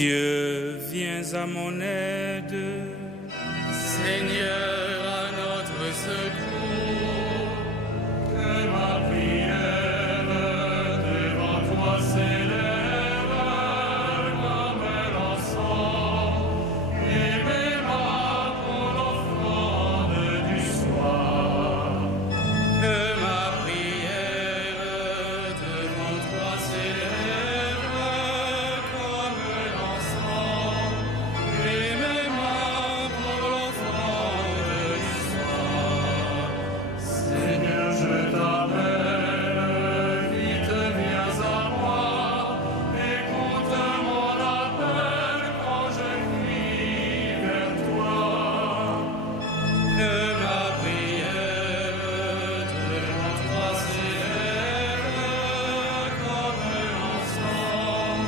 Dieu, viens à mon aide. Seigneur, à notre secours, que ma prière devant toi s'élève comme l'encens, et mes mains pour l'offrande du soir. Que ma prière devant toi s'élève comme l'encens, et mes mains pour l'offrande du soir. Seigneur, je t'appelle, vite viens à moi, écoute mon appel quand je crie vers toi. Que ma prière devant toi s'élève comme l'encens,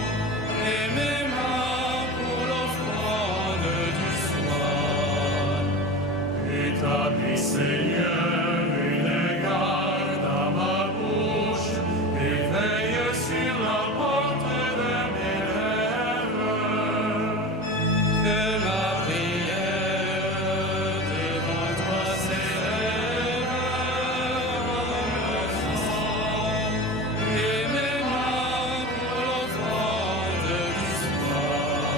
et mes mains pour l'offrande du soir. Établis, Seigneur, une garde à ma bouche, et veille sur la porte de mes lèvres. Que ma prière devant toi s'élève comme l'encens, et mes mains pour l'offrande du soir.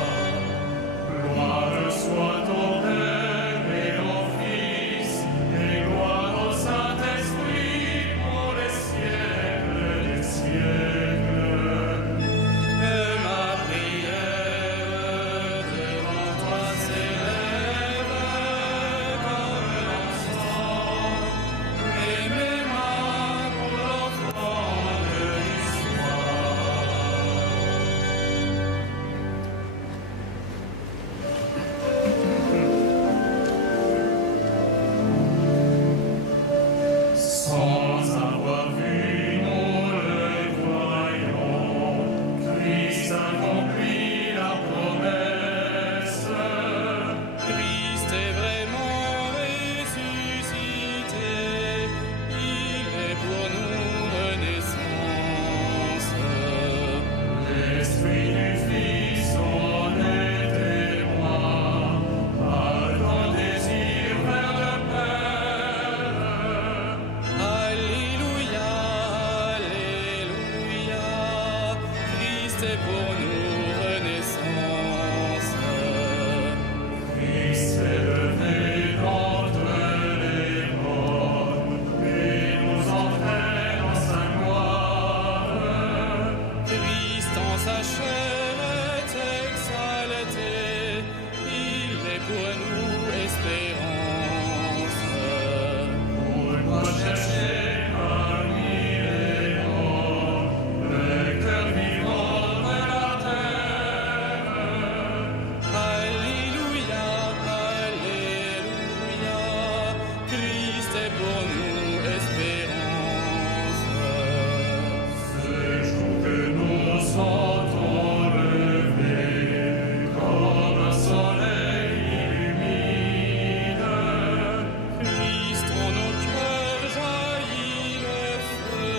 Gloire soit au Père et au Fils, et gloire au Saint-Esprit pour les siècles des siècles. Que ma prière devant toi s'élève comme l'encens, et mes mains pour l'offrande du soir. Sans avoir vu, nous le voyons, Christ accomplit la promesse. Christ est vraiment ressuscité, il est pour nous renaissance. L'Esprit du Fils en est témoin, ardent désir vers le Père. Alléluia, Alléluia, Christ est pour nous renaissance. Christ est levé d'entre les morts et nous entraîne en sa gloire. Christ en sa chair est exalté, il est pour nous espérance. Pourquoi chercher parmi les morts le cœur vivant de la terre? Alléluia, Alléluia, Christ est pour nous espérance. Ce jour que nous sentons lever comme un soleil illumine, Christ en nos cœurs jaillit le feu,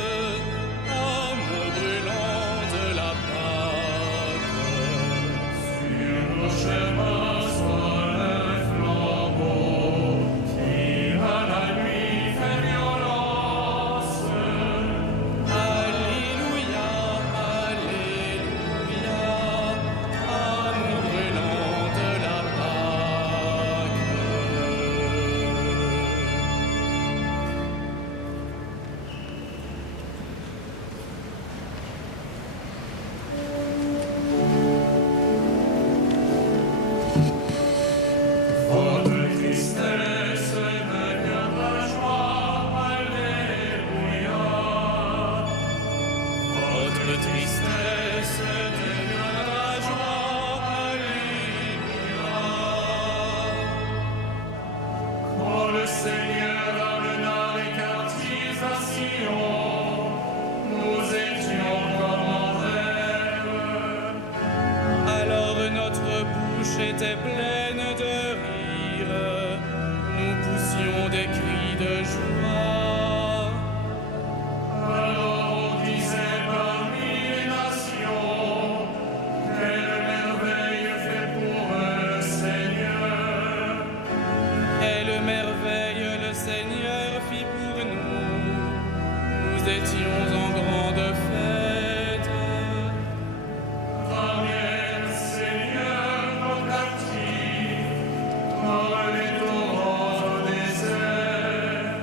amour brûlant de la Pâque. Sur nos chemins soit le flambeau qui à la nuit fait nous étions en grande fête. Ramène, Seigneur, nos captifs, par les torrents au désert.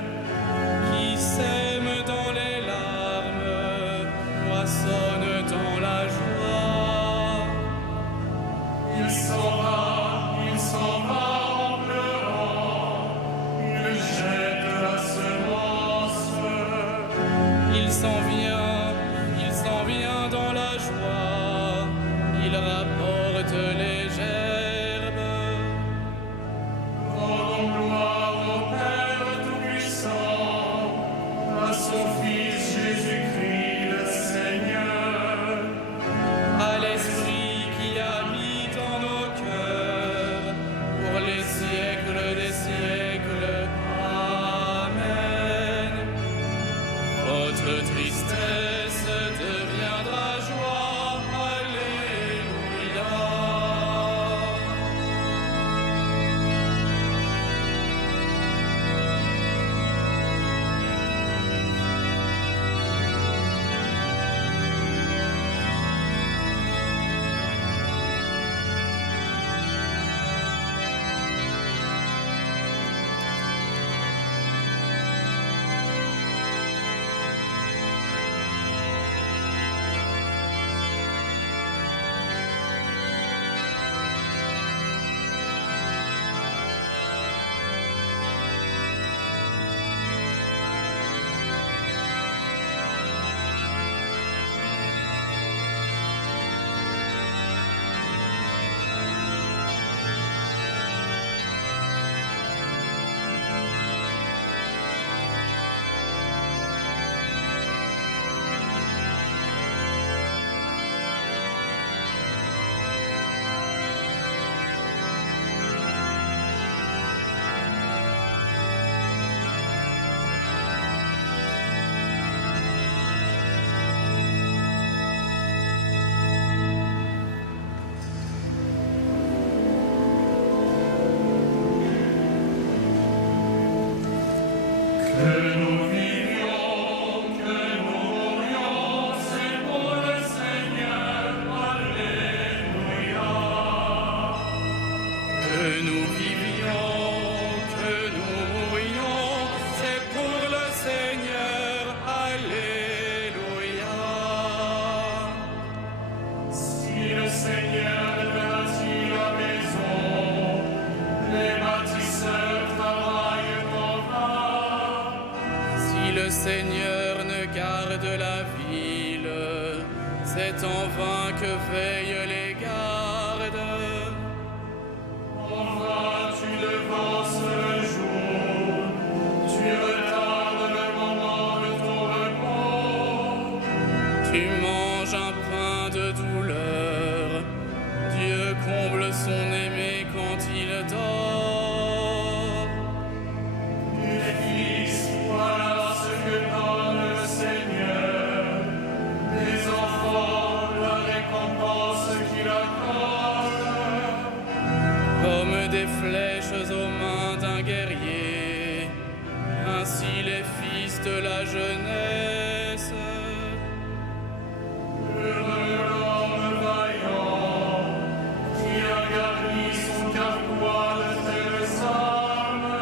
Qui sème dans les larmes, moissonne dans la joie. Il s'en va en pleurant, il jette la semence. Il s'en vient dans la joie, il rapporte les gerbes. Rendons gloire au Père Tout-Puissant, à son Fils Jésus-Christ le Seigneur. À l'Esprit qui habite en nos cœurs, pour les siècles des siècles. Amen. Votre tristesse deviendra joie. Alléluia. Que nous vivions, que nous mourions, c'est pour le Seigneur. Alléluia. Que nous vivions, que nous mourions, c'est pour le Seigneur. Alléluia. Si le Seigneur bâtit la maison, les bâtisseurs travaillent en vain. Si le Seigneur ne garde la ville, c'est en vain que veillent les gardes. En vain tu devances le jour, tu retardes le moment de ton repos. Tu manges un pain de douleur, Dieu comble son aimé quand il dort. Les fils, voilà ce que donne le Seigneur. Les enfants, la récompense qu'il accorde. Comme des flèches aux mains d'un guerrier, ainsi les fils de la jeunesse. Heureux l'homme vaillant, qui a garni son carquois de telles armes.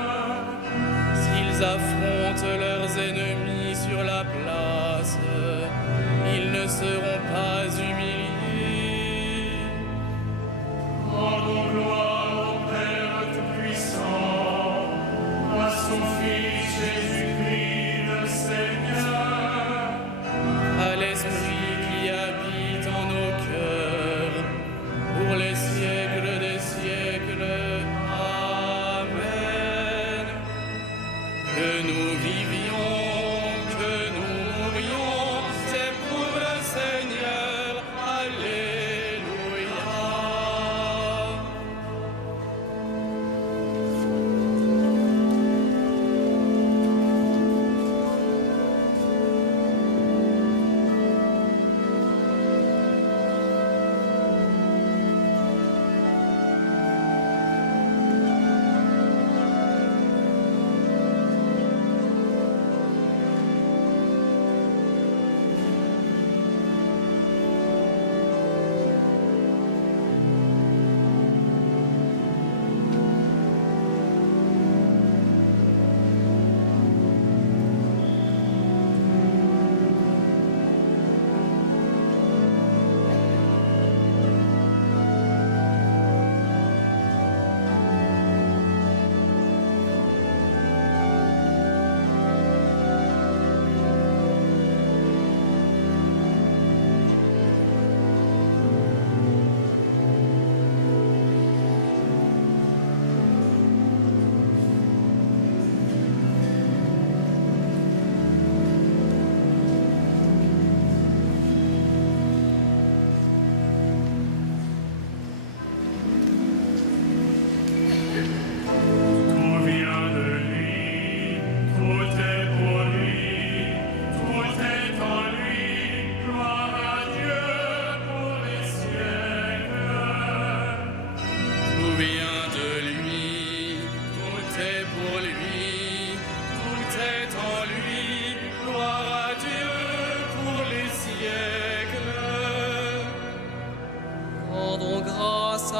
S'ils affrontent leurs ennemis sur la place, ils ne seront pas humiliés. Rendons gloire au Père Tout-Puissant, à son Fils Jésus-Christ le Seigneur. À l'Esprit qui habite en nos cœurs, pour les siècles des siècles. Amen. Que nous vivions, que nous mourions, c'est pour le Seigneur. Alléluia.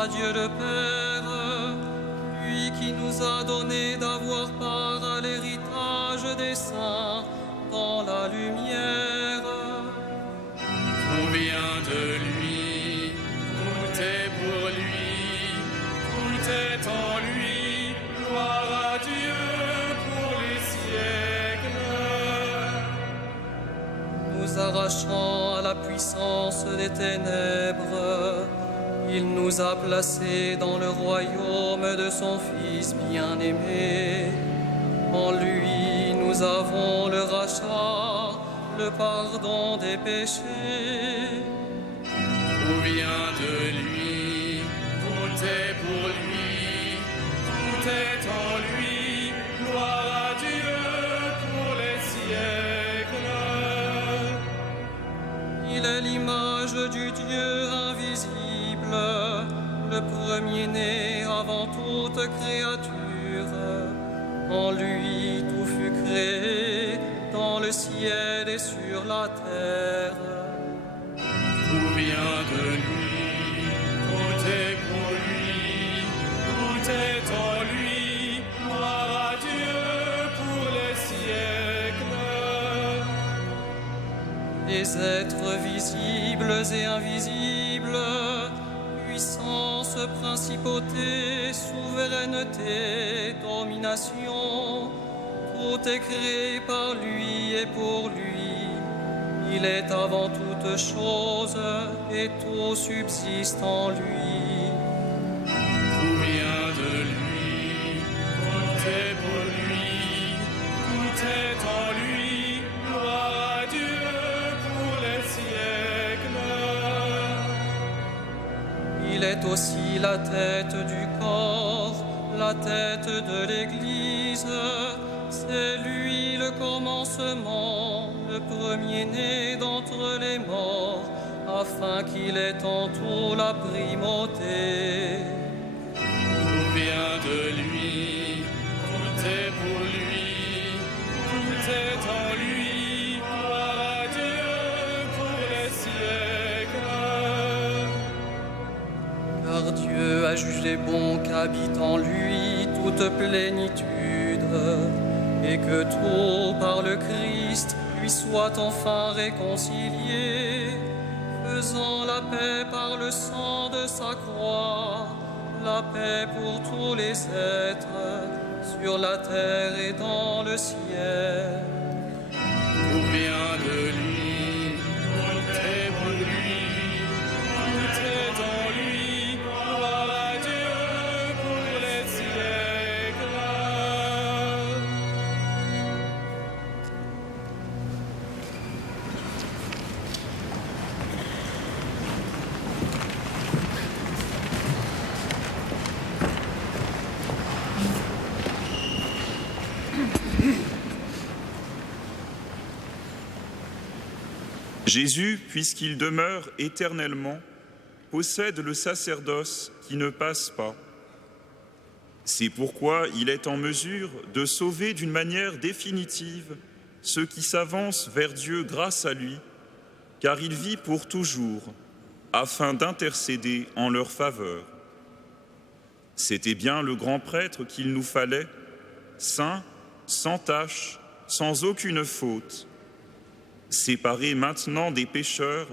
à Dieu le Père, lui qui nous a donné d'avoir part à l'héritage des saints dans la lumière. Tout vient de lui, tout est pour lui, tout est en lui. Gloire à Dieu pour les siècles. Nous arrachant à la puissance des ténèbres, il nous a placés dans le royaume de son Fils bien-aimé. En lui, nous avons le rachat, le pardon des péchés. Tout vient de lui, tout est pour lui, tout est en lui. Gloire à Dieu pour les siècles. Il est l'image du Dieu invisible, le premier-né avant toute créature. En lui, tout fut créé, dans le ciel et sur la terre. Tout vient de lui, tout est pour lui, tout est en lui. Gloire à Dieu pour les siècles. Des êtres visibles et invisibles, puissance, principauté, souveraineté, domination, tout est créé par lui et pour lui. Il est avant toute chose et tout subsiste en lui. Tout vient de lui, tout est pour lui, tout est en lui. Gloire à Dieu pour les siècles. Il est aussi la tête du corps, la tête de l'Église. C'est lui le commencement, le premier-né d'entre les morts, afin qu'il ait en tout la primauté. Tout vient de lui, tout est pour lui, tout est en lui. Gloire à Dieu pour les siècles. Car Dieu a jugé bon qu'habite en lui toute plénitude, et que tout par le Christ lui soit enfin réconcilié, faisant la paix par le sang de sa croix, la paix pour tous les êtres, sur la terre et dans le ciel. Tout vient de lui, tout est pour lui, tout est en lui. Gloire à Dieu pour les siècles. Jésus, puisqu'il demeure éternellement, possède le sacerdoce qui ne passe pas. C'est pourquoi il est en mesure de sauver d'une manière définitive ceux qui s'avancent vers Dieu grâce à lui, car il vit pour toujours, afin d'intercéder en leur faveur. C'était bien le grand prêtre qu'il nous fallait, saint, sans tache, sans aucune faute. Séparé maintenant des pécheurs,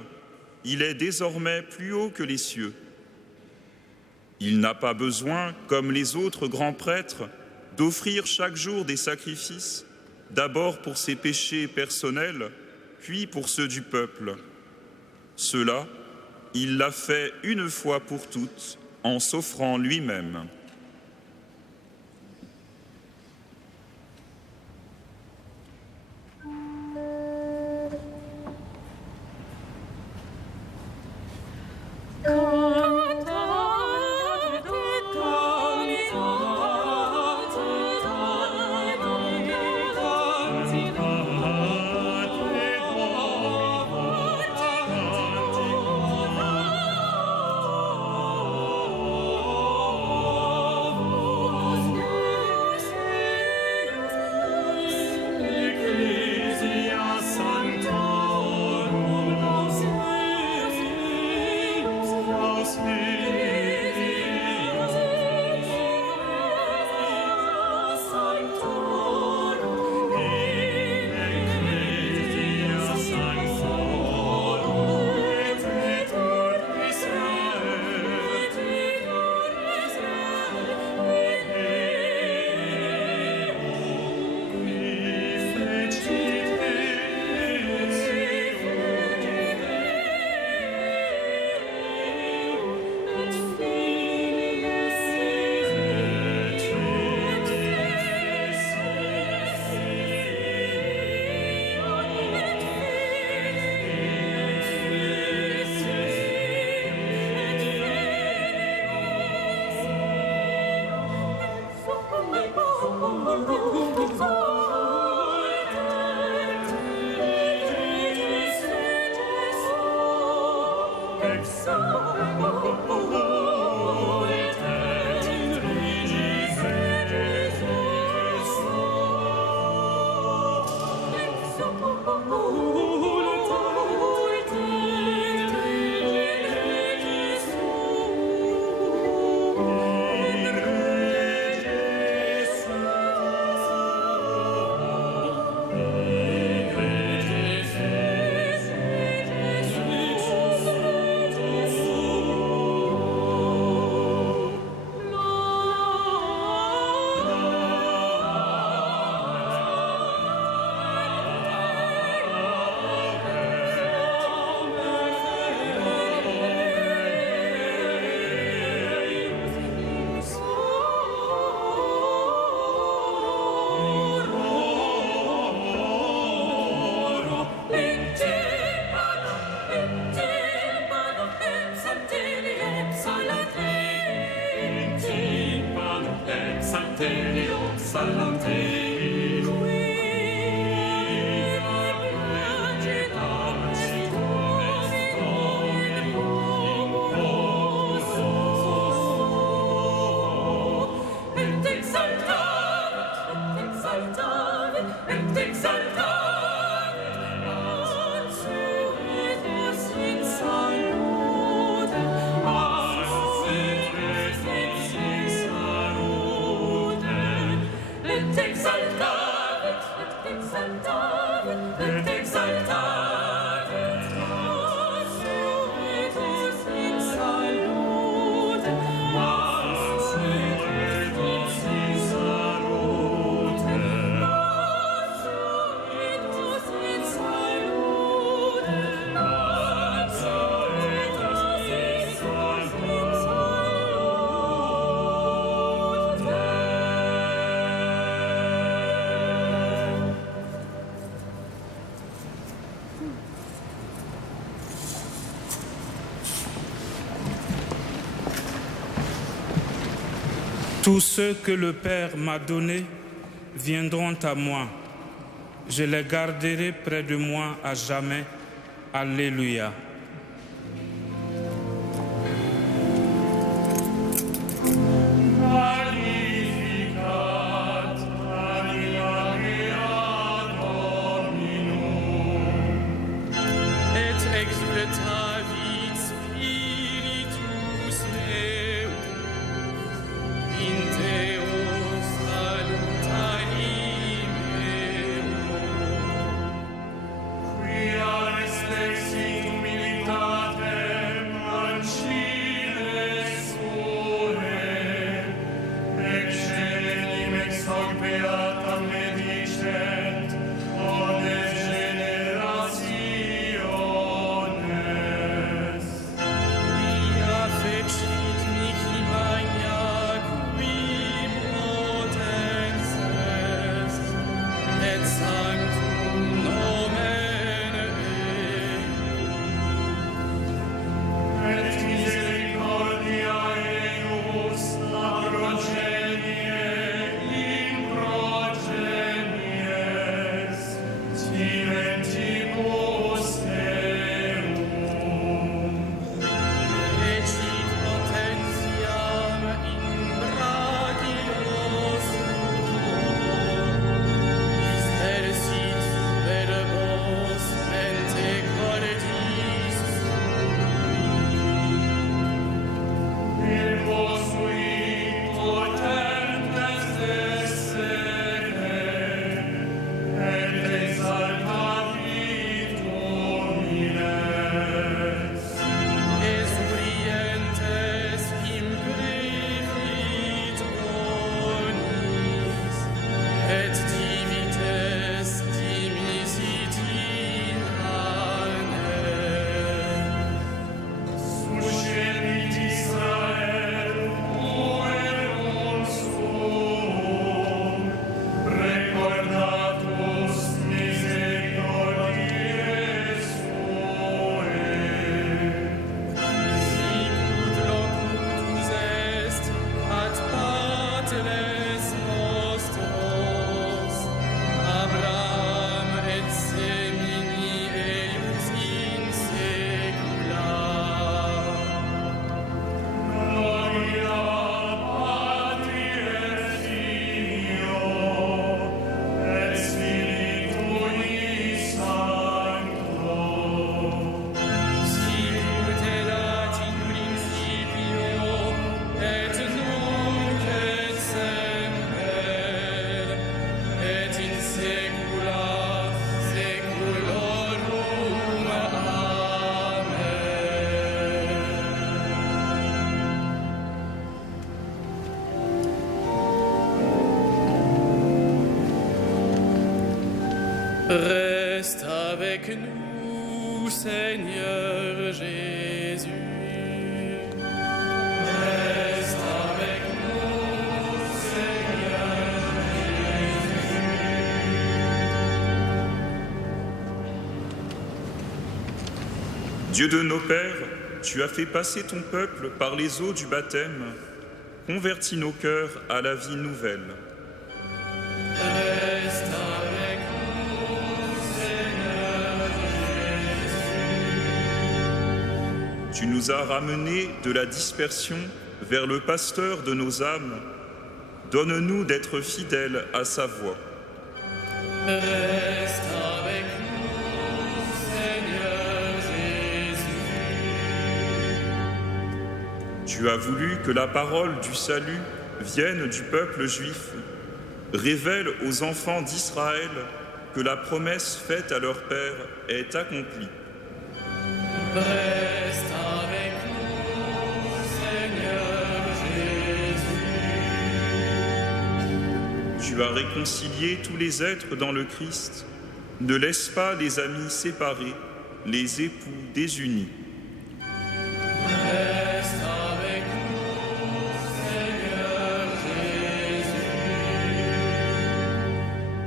il est désormais plus haut que les cieux. Il n'a pas besoin, comme les autres grands prêtres, d'offrir chaque jour des sacrifices, d'abord pour ses péchés personnels, puis pour ceux du peuple. Cela, il l'a fait une fois pour toutes, en s'offrant lui-même. Tous ceux que le Père m'a donnés viendront à moi. Je les garderai près de moi à jamais. Alléluia. Quia respexit humili Reste avec nous, Seigneur Jésus. Reste avec nous, Seigneur Jésus. Dieu de nos pères, tu as fait passer ton peuple par les eaux du baptême. Convertis nos cœurs à la vie nouvelle. Reste avec nous, Seigneur Jésus. Tu nous as ramenés de la dispersion vers le pasteur de nos âmes. Donne-nous d'être fidèles à sa voix. Reste avec nous, Seigneur Jésus. Tu as voulu que la parole du salut vienne du peuple juif. Révèle aux enfants d'Israël que la promesse faite à leur père est accomplie. Reste avec nous, Seigneur Jésus. Tu as réconcilié tous les êtres dans le Christ. Ne laisse pas les amis séparés, les époux désunis. Reste avec nous, Seigneur Jésus.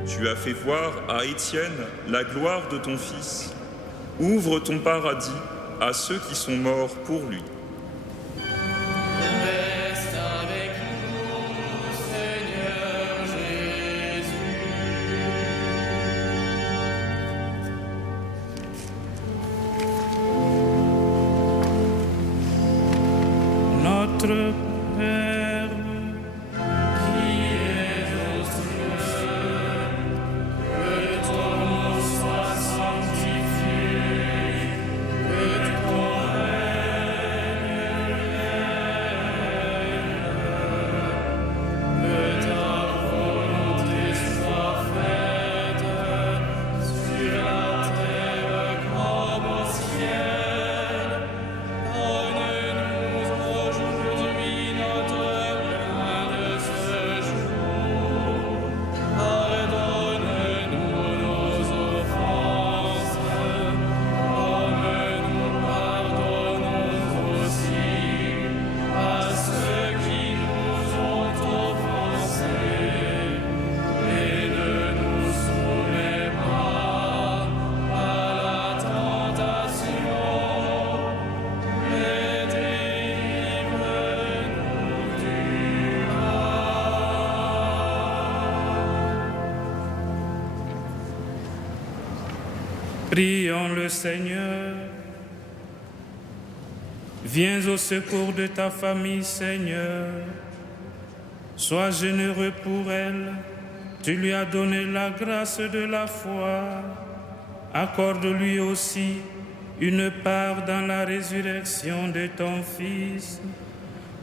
Tu as fait voir à Étienne la gloire de ton Fils. Ouvre ton paradis à ceux qui sont morts pour lui. Reste avec nous, Seigneur Jésus. Notre Père, Qui est aux cieux, que ton nom soit sanctifié, que ton règne vienne, que ta volonté soit faite sur la terre comme au ciel. Donne-nous aujourd'hui notre pain de ce jour. Pardonne-nous nos offenses, comme nous pardonnons aussi à ceux qui nous ont offensés. Et ne nous soumets pas à la tentation, mais délivre-nous du mal. prions le Seigneur. Viens au secours de ta famille, Seigneur. Sois généreux pour elle. Tu lui as donné la grâce de la foi. Accorde-lui aussi une part dans la résurrection de ton Fils,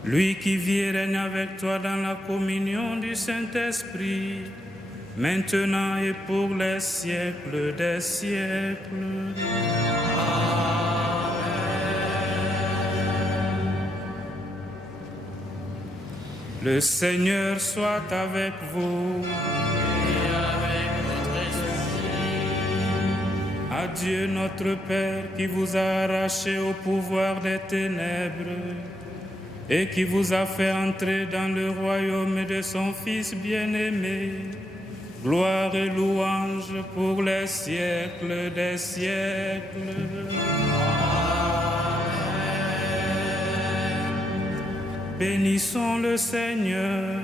lui qui vit et règne avec toi dans la communion du Saint-Esprit, maintenant et pour les siècles des siècles. Le Seigneur soit avec vous. Et avec votre esprit. À Dieu notre Père qui vous a arraché au pouvoir des ténèbres et qui vous a fait entrer dans le royaume de son Fils bien-aimé, gloire et louange pour les siècles des siècles. Bénissons le Seigneur.